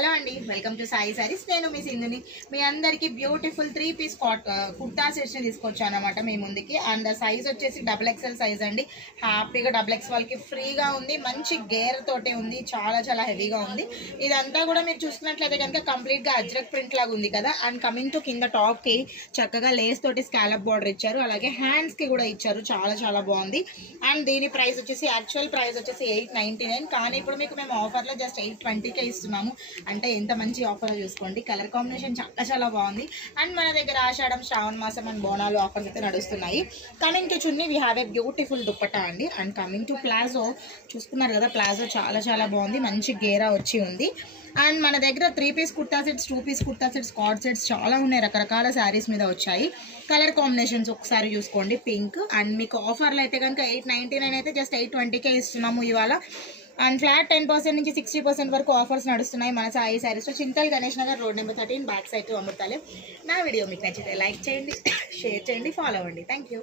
Hello అండి, welcome to Sai saris. నేను మీ సింధుని. మీ అందరికీ బ్యూటిఫుల్ 3 పీస్ కుర్తా సెట్స్ని తీసుకొచ్చాను అనమాట మీ ముందుకి. అండ్ సైజ్ వచ్చేసి XXL సైజ్ అండి. హ్యాపీగా XX వాళ్ళకి ఫ్రీగా ఉంది. మంచి గేర్ తోటే ఉంది. చాలా చాలా హెవీగా ఉంది. ఇదంతా కూడా మీరు చూసుకున్నట్లయితే కనుక కంప్లీట్గా అజ్రక్ ప్రింట్ లాగా ఉంది కదా. అండ్ కమింగ్ టు కింద టాప్కి చక్కగా లేస్ తోటి స్కాలప్ బార్డర్ ఇచ్చారు. అలాగే హ్యాండ్స్కి కూడా ఇచ్చారు. చాలా చాలా బాగుంది. అండ్ దీని ప్రైస్ వచ్చేసి యాక్చువల్ ప్రైస్ వచ్చేసి 899, కానీ ఇప్పుడు మీకు మేము ఆఫర్లో జస్ట్ 820కే ఇస్తున్నాము. అంటే ఎంత మంచి ఆఫర్ చూసుకోండి. కలర్ కాంబినేషన్ చాలా చాలా బాగుంది. అండ్ మన దగ్గర ఆషాఢం, శ్రావణ మాసం అండ్ బోనాలు ఆఫర్స్ అయితే నడుస్తున్నాయి. Coming to chunni we have a beautiful dupatta అండి. అండ్ కమింగ్ టు ప్లాజో చూసుకున్నారు కదా, ప్లాజో చాలా చాలా బాగుంది. మంచి గేరా వచ్చి ఉంది. అండ్ మన దగ్గర 3 piece kurta sets, 2 piece kurta sets, co-ord sets చాలా ఉన్నాయి. రకరకాల శారీస్ మీద వచ్చాయి. కలర్ కాంబినేషన్స్ ఒకసారి చూసుకోండి. పింక్ అండ్ మీకు ఆఫర్లో అయితే కనుక 899 అయితే జస్ట్ 820కే ఇస్తున్నాము ఇవాళ. అండ్ ఫ్లాట్ 10% నుంచి 60% వరకు ఆఫర్స్ నడుస్తున్నాయి మన సాయి శారీస్లో. Chintal Ganesh Nagar road number 13 back side to Amruthalayam. నా వీడియో మీకు నచ్చితే లైక్ చేయండి, షేర్ చేయండి, ఫాలో అవ్వండి. Thank you.